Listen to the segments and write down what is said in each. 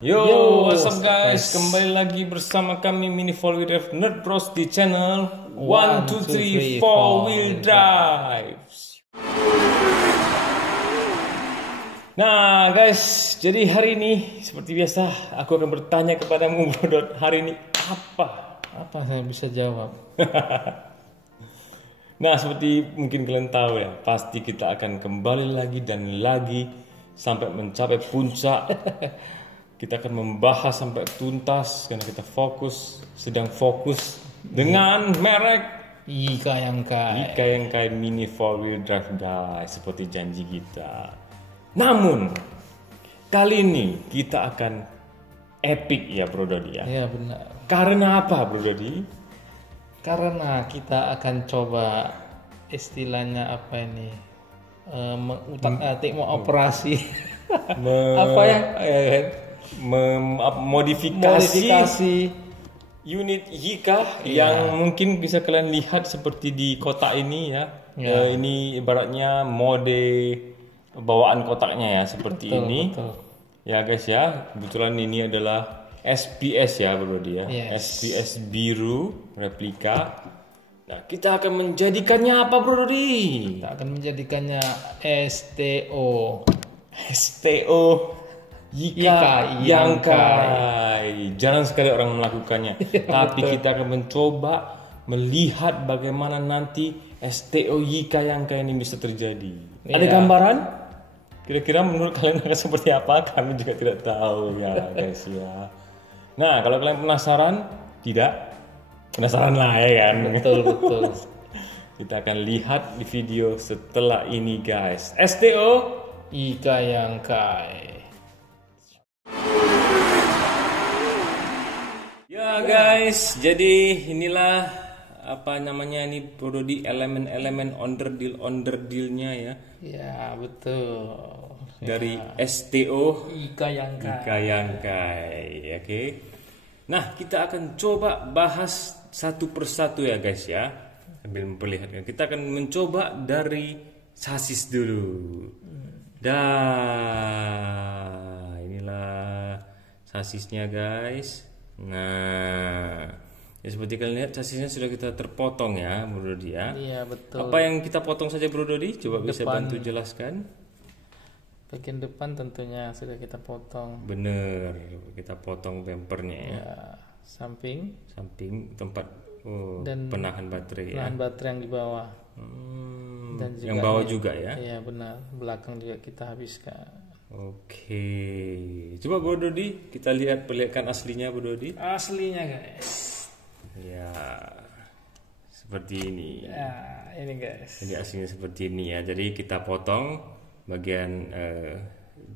Yo, what's up guys? Guys. Kembali lagi bersama kami Mini Four Wheel Drive Nerd Bros di channel 1, 2, 3, 4 Wheel Drive. Nah guys, jadi hari ini seperti biasa aku akan bertanya kepadamu Brodot, hari ini apa Saya bisa jawab. Nah seperti mungkin kalian tahu ya, pasti kita akan kembali lagi dan lagi sampai mencapai puncak. Kita akan membahas sampai tuntas karena kita sedang fokus dengan merek Ika yang Yika Mini 4 Wheel Drive guys, seperti janji kita. Namun kali ini kita akan epic ya Bro Dodi ya. Ya benar. Karena apa Bro Dodi? Karena kita akan coba istilahnya apa ini? Mengutak-atik mau operasi. Apa ya? Modifikasi unit Yika yang mungkin bisa kalian lihat seperti di kotak ini ya. Ini ibaratnya mode bawaan kotaknya ya seperti ini. Betul. Ya guys ya, kebetulan ini adalah SPS ya Bro dia. Yes. SPS biru replika. Nah, kita akan menjadikannya apa Bro Dodi? Kita akan menjadikannya STO. STO Yika yang Kai. Jarang sekali orang melakukannya. Tapi kita akan mencoba melihat bagaimana nanti STO Yika yang Kai ini bisa terjadi. Ada gambaran? Kira-kira menurut kalian akan seperti apa? Kami juga tidak tahu ya guys ya. Nah, kalau kalian penasaran, tidak? Penasaran lah ya kan? Betul. Kita akan lihat di video setelah ini guys. STO Ika yang Kai. Ya guys, jadi inilah apa namanya ini Bro Dodi, elemen-elemen onderdil-onderdilnya ya. Ya betul. Dari STO Ika yang Kai. Yika yang Kai, oke. Nah, kita akan coba bahas satu persatu ya guys ya. Sambil memperlihatkan. Kita akan mencoba dari sasis dulu. Dah, inilah sasisnya guys. Nah, ya seperti kalian lihat sasisnya sudah kita terpotong ya Bro Dodi ya. Iya betul. Apa yang kita potong saja Bro Dodi? Coba bisa Depan. bantu jelaskan. Bagian depan tentunya sudah kita potong. Bener, kita potong bempernya ya. Ya, samping Tempat dan penahan baterai ya. penahan baterai yang di bawah. Dan juga Yang bawah juga ya. Iya benar, belakang juga kita habiskan. Oke. Coba Bro Dodi kita perlihatkan aslinya Bro Dodi. Aslinya guys. Ya. Seperti ini. Ya, ini guys. Jadi aslinya seperti ini ya. Jadi kita potong bagian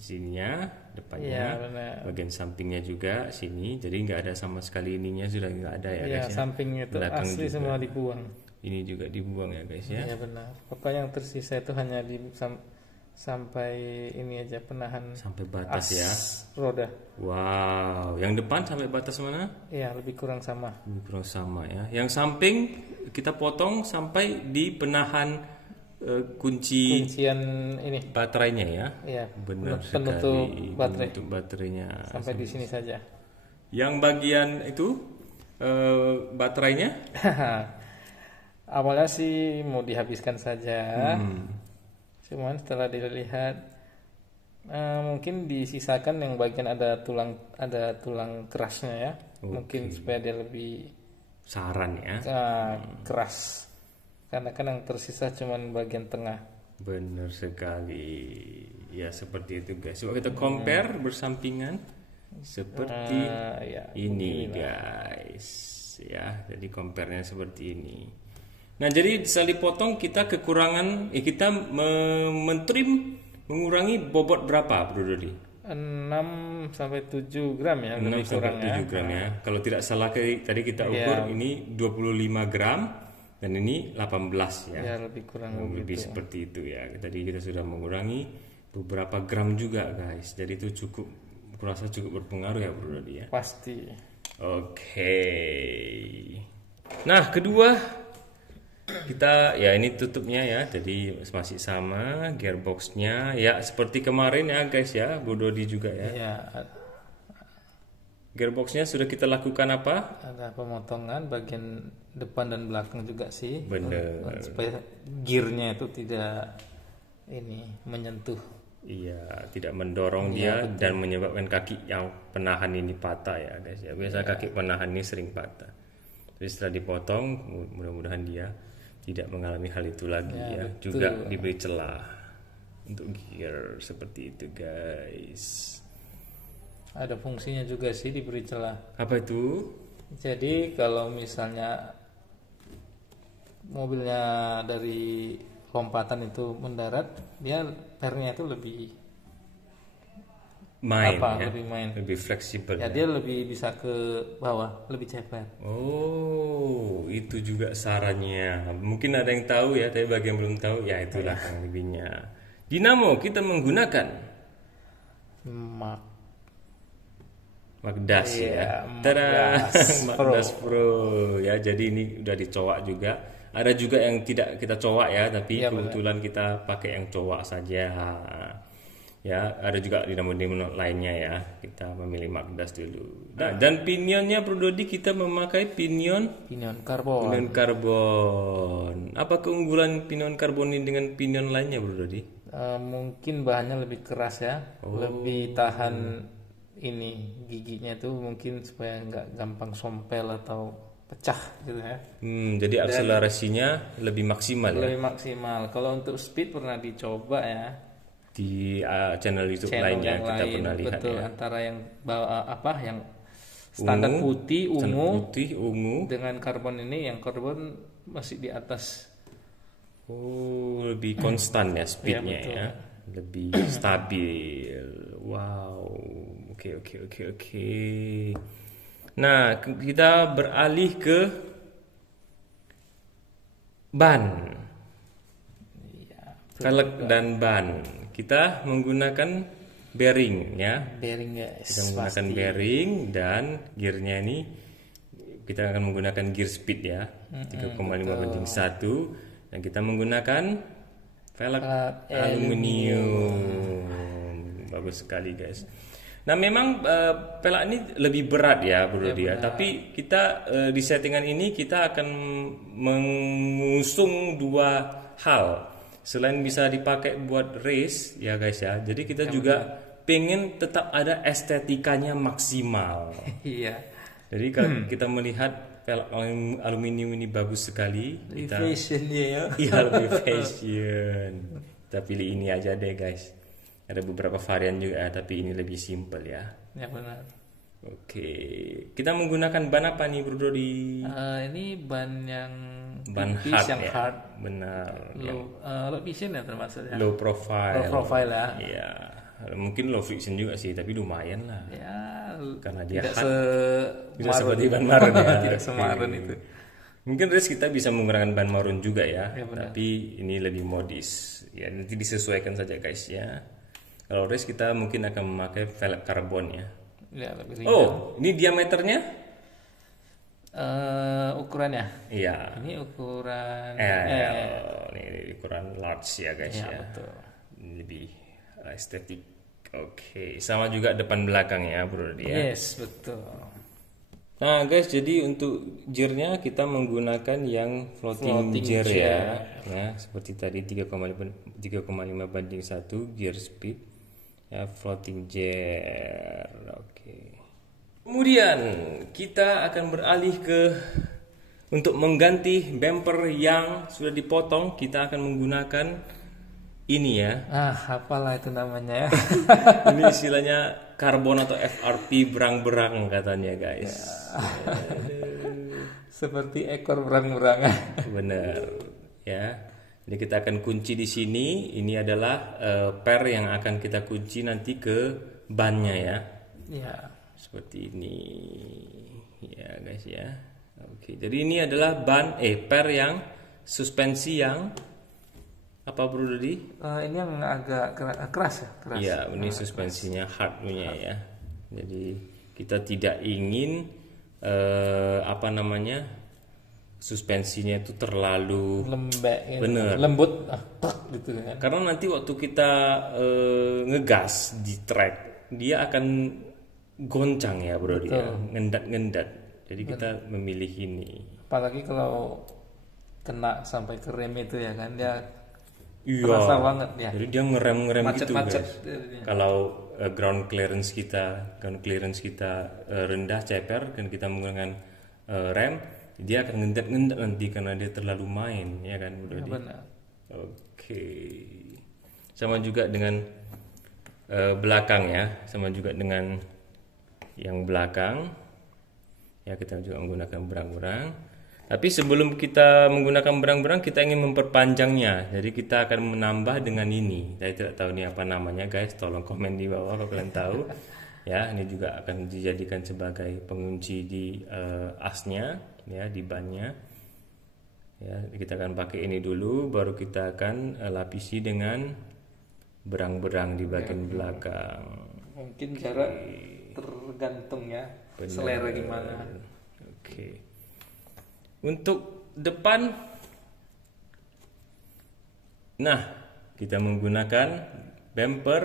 sininya, depannya, Iya, benar. bagian sampingnya juga sini. Jadi nggak ada sama sekali ininya, sudah nggak ada ya Iya, guys ya. sampingnya itu Belakang asli juga. semua dibuang. Ini juga dibuang ya guys ya. Iya benar. Pokoknya yang tersisa itu hanya sampai ini aja penahan Sampai batas ya. roda. Wow, yang depan sampai batas mana? Iya, lebih kurang sama. Lebih kurang sama ya. Yang samping kita potong sampai di penahan kuncian ini baterainya ya. Iya, Benar penutup sekali. baterai. Penutup baterainya. Sampai di sini saja. Yang bagian itu baterainya? Awalnya sih mau dihabiskan saja. Cuman setelah dilihat mungkin disisakan yang bagian ada tulang kerasnya ya. Mungkin supaya dia lebih Saran ya. keras. Karena kan yang tersisa cuman bagian tengah. Benar sekali. Ya seperti itu guys. Coba kita compare bersampingan seperti Ya, ini guys. Ya, jadi compare-nya seperti ini. Nah, jadi setelah dipotong kita kekurangan kita mengurangi bobot berapa, Bro Dodi? 6 sampai 7 gram ya, 6 lebih sampai kurang 7 ya. gram ya. Kalau tidak salah tadi kita ukur ini 25 gram dan ini 18 ya. Ya, lebih kurang Lebih begitu. seperti itu ya. Tadi kita sudah mengurangi beberapa gram juga, guys. Jadi itu kurasa cukup berpengaruh ya, Bro Dodi ya. Pasti. Oke. Nah, kedua kita ya ini tutupnya ya, jadi masih sama gearboxnya ya seperti kemarin ya guys ya, Bu Dodi juga ya. Ya, Gearboxnya sudah kita lakukan apa? Ada pemotongan bagian depan dan belakang juga sih. Bener. Supaya gearnya itu tidak ini menyentuh. Iya, tidak mendorong dia dan menyebabkan kaki yang penahan ini patah ya guys ya. Biasa kaki penahan ini sering patah. Tapi setelah dipotong, mudah-mudahan dia tidak mengalami hal itu lagi ya. Juga diberi celah untuk gear seperti itu guys. Ada fungsinya juga sih diberi celah. Apa itu? Jadi kalau misalnya mobilnya dari lompatan itu mendarat, dia pernya itu lebih main ya, lebih main, lebih fleksibel ya, dia lebih bisa ke bawah, lebih cepat. Oh, itu juga sarannya. Mungkin ada yang tahu ya, tapi bagi yang belum tahu ya itulah yang lebihnya. Dinamo kita menggunakan Magdas ya. Magdas Pro ya. Jadi ini udah dicowak juga. Ada juga yang tidak kita cowak ya, tapi kebetulan kita pakai yang cowak saja. Ya, ada juga dinamo lainnya ya. Kita memilih Magdas dulu. Nah, dan pinionnya Bro Dodi kita memakai pinion karbon. Pinion karbon. Apa keunggulan pinion karbon ini dengan pinion lainnya Bro Dodi? Mungkin bahannya lebih keras ya, lebih tahan ini giginya tuh mungkin supaya nggak gampang sompel atau pecah gitu ya. Jadi akselerasinya lebih maksimal ya. Lebih maksimal. Kalau untuk speed pernah dicoba ya di channel YouTube lainnya kita pernah lihat betul, ya. Antara yang yang standar putih ungu dengan karbon ini, yang karbon masih di atas. Lebih konstan ya speednya ya, lebih stabil. Wow, oke. Nah, kita beralih ke ban, velg dan ban. Kita menggunakan bearing ya. Bearing guys. Kita menggunakan bearing dan gearnya ini kita akan menggunakan gear speed ya, 3,5/1. Dan kita menggunakan velg aluminium. Bagus sekali guys. Nah memang pelak ini lebih berat ya Bro dia. Tapi kita di settingan ini kita akan mengusung dua hal. Selain bisa dipakai buat race ya guys ya. Jadi kita juga pengen tetap ada estetikanya maksimal. Iya. Jadi kalau kita melihat pelak aluminium ini bagus sekali. Kita fashion ya. Iya lebih fashion. Kita pilih ini aja deh guys. Ada beberapa varian juga, tapi ini lebih simple ya. Ya benar. Oke, kita menggunakan ban apa nih Bro Dodi? Ini ban yang hard yang ya. hard. Benar. Low vision ya termasuknya. Low profile. Low profile ya. Iya. Mungkin low friction juga sih, tapi lumayan lah. Ya. Karena dia tidak tidak seperti ban marun ya. Tidak semarun itu. Mungkin race kita bisa menggunakan ban marun juga ya, tapi ini lebih modis. Ya nanti disesuaikan saja guys ya. Kalau race kita mungkin akan memakai velg karbon ya. Ya lebih ringan. Ini diameternya? Ukurannya? Iya. Ini ukuran ini ukuran large ya guys ya. Betul. Lebih estetik. Oke, sama juga depan belakang ya Bro ya. Yes, betul. Nah guys, jadi untuk gearnya kita menggunakan yang floating gear ya, seperti tadi 3,5/1 gear speed ya, floating gear. Oke. Kemudian kita akan beralih untuk mengganti bumper yang sudah dipotong. Kita akan menggunakan ini ya. Apalah itu namanya ya. Ini istilahnya karbon atau FRP berang-berang katanya guys. Seperti ekor berang-berangan. Bener ya. Jadi kita akan kunci di sini. Ini adalah per yang akan kita kunci nanti ke bannya ya. Ya. Seperti ini ya guys ya. Oke. Jadi ini adalah per yang suspensi yang apa Bro Dodi? Ini yang agak keras ya. Keras. Iya, ini suspensinya hard punya ya. Jadi kita tidak ingin suspensinya itu terlalu lembek, bener, lembut, gitu kan. Karena nanti waktu kita ngegas di track, dia akan goncang ya bro dia, ngendat-ngendat. Jadi kita memilih ini. Apalagi kalau kena sampai ke rem itu ya kan, dia Iya. terasa banget ya. Jadi dia ngerem-ngerem gitu Macet-macet. guys. Kalau ground clearance kita rendah, ceper, dan kita menggunakan rem, dia akan ngendat-ngendat nanti karena dia terlalu main, ya kan bro? Ya, benar. Oke. Sama juga dengan belakang ya, sama juga dengan yang belakang. Ya, kita juga menggunakan berang-berang. Tapi sebelum kita menggunakan berang-berang, kita ingin memperpanjangnya. Jadi kita akan menambah dengan ini. Saya tidak tahu ini apa namanya guys. Tolong komen di bawah kalau kalian tahu. Ya, ini juga akan dijadikan sebagai pengunci di asnya, ya, di bannya. Ya, kita akan pakai ini dulu, baru kita akan lapisi dengan berang-berang di bagian belakang. Mungkin cara tergantung ya, selera gimana. Oke. Untuk depan, nah kita menggunakan bumper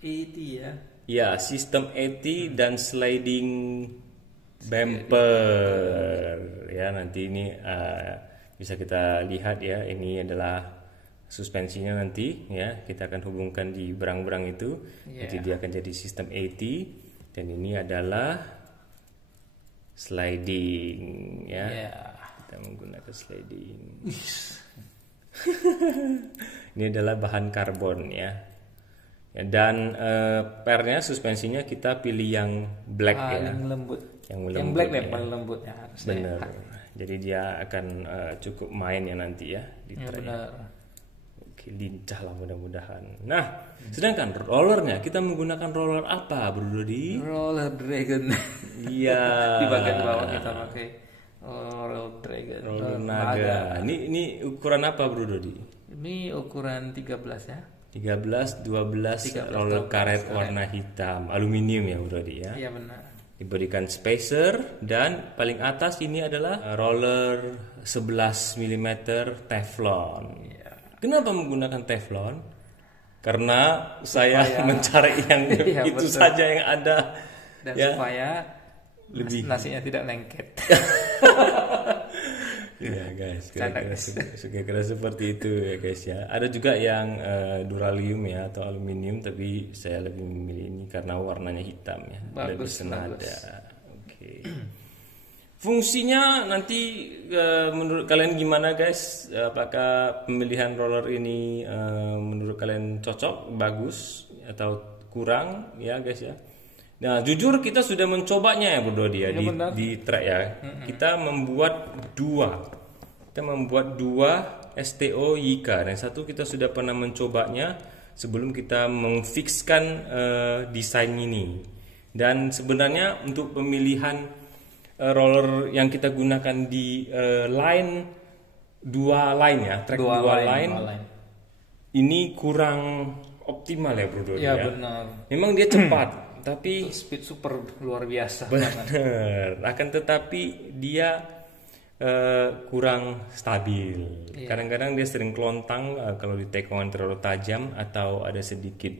AT ya. ya, sistem AT dan sliding bumper ya. Nanti ini bisa kita lihat ya, ini adalah suspensinya nanti ya, kita akan hubungkan di berang-berang itu. Jadi dia akan jadi sistem AT, dan ini adalah sliding ya. Kita menggunakan sliding. Ini adalah bahan karbon ya. Dan pernya, suspensinya kita pilih yang black ya. Yang lembut. Yang black ya. paling lembut ya. Benar. Jadi dia akan cukup main ya nanti ya di track. Benar. Oke, lincah lah mudah-mudahan. Nah, sedangkan rollernya kita menggunakan roller apa, Bro Dodi? Roller Dragon. Iya. Di bagian bawah kita pakai Roller Dragon. Roller naga. Ini ukuran apa, Bro Dodi? Ini ukuran 13 ya. 13, 12 roller karet warna hitam, aluminium ya, Bro Dodi ya. Iya benar. Diberikan spacer, dan paling atas ini adalah roller 11 mm Teflon. Kenapa menggunakan Teflon? Karena saya mencari yang itu saja yang ada, dan ya, supaya lebih nasinya tidak lengket. Ya guys, kira-kira seperti itu ya guys ya. Ada juga yang duralium ya atau aluminium, tapi saya lebih memilih ini karena warnanya hitam ya, lebih senada. Oke. Fungsinya nanti menurut kalian gimana guys? Apakah pemilihan roller ini menurut kalian cocok, bagus, atau kurang ya guys ya? Nah, jujur kita sudah mencobanya ya Bro Dodi ya, di track ya. Kita membuat dua STO Yika, dan satu kita sudah pernah mencobanya sebelum kita memfixkan desain ini. Dan sebenarnya untuk pemilihan roller yang kita gunakan di dua line ya, track dua line. Ini kurang optimal ya Bro Dodi ya. Benar. Memang dia cepat. Tapi speed super luar biasa. Benar. Akan tetapi dia kurang stabil. Kadang-kadang dia sering kelontang kalau di tikungan terlalu tajam atau ada sedikit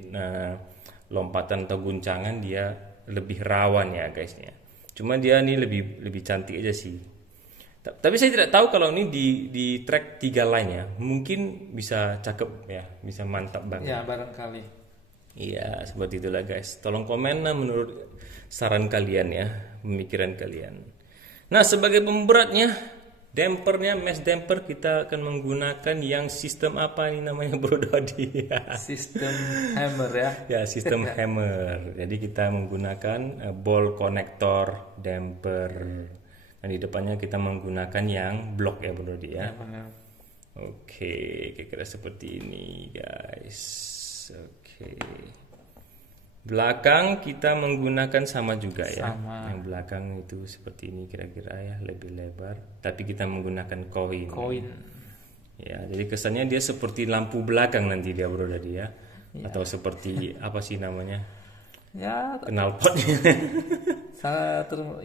lompatan atau guncangan, dia lebih rawan ya guys ya. Cuma dia ini lebih cantik aja sih. Tapi saya tidak tahu kalau ini di track 3 line ya, mungkin bisa cakep ya, bisa mantap banget. Ya barangkali. Iya, seperti itulah guys. Tolong komen menurut saran kalian ya, pemikiran kalian. Nah, sebagai pemberatnya, dampernya, mesh damper, kita akan menggunakan yang sistem apa ini namanya Bro Dodi? Sistem hammer ya. Ya, sistem hammer. Jadi kita menggunakan ball connector damper. Dan di depannya kita menggunakan yang blok ya Bro Dodi ya. Oke, kira-kira seperti ini guys. Oke. Belakang kita menggunakan sama juga ya. Yang belakang itu seperti ini kira-kira ya, lebih lebar. Tapi kita menggunakan koin. Ya, jadi kesannya dia seperti lampu belakang nanti dia Bro Dodi ya. Atau seperti apa sih namanya? Ya, knalpot.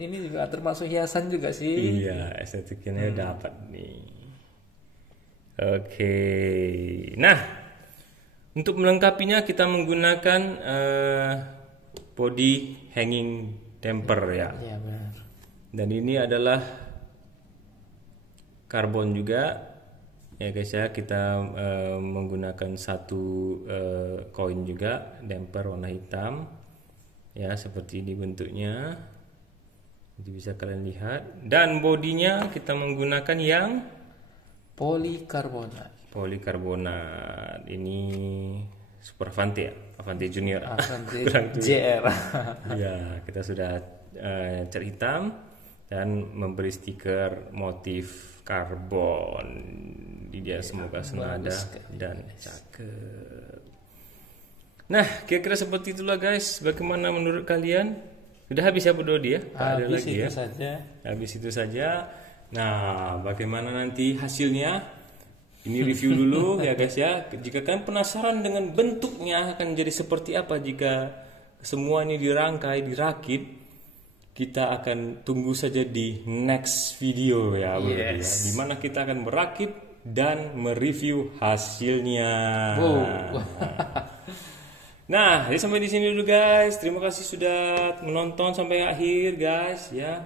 Ini juga termasuk hiasan juga sih. Iya, estetiknya dapat nih. Oke. Nah, untuk melengkapinya kita menggunakan body hanging damper ya. Iya benar. Dan ini adalah karbon juga ya guys ya. Kita menggunakan satu koin juga damper warna hitam ya, seperti ini bentuknya. Jadi bisa kalian lihat. Dan bodinya kita menggunakan yang Polikarbonat. Ini Super Avante ya, Avante Junior. Avante JR. Ya, kita sudah cat hitam dan memberi stiker motif karbon di dia, semoga senada dan cakep. Nah, kira-kira seperti itulah guys. Bagaimana menurut kalian? Sudah habis ya berdua dia? Ada lagi ya? Saja. Habis itu saja. Nah, bagaimana nanti hasilnya? Ini review dulu ya guys ya. Jika kalian penasaran dengan bentuknya akan jadi seperti apa jika semua ini dirangkai, dirakit, kita akan tunggu saja di next video ya, ya. Dimana kita akan merakit dan mereview hasilnya. Nah, jadi sampai di sini dulu guys. Terima kasih sudah menonton sampai akhir guys ya.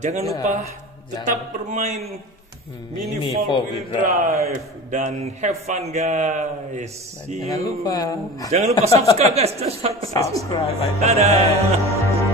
Jangan lupa tetap bermain Mini 4-wheel drive dan have fun guys. Jangan lupa subscribe guys. Subscribe. Dadah.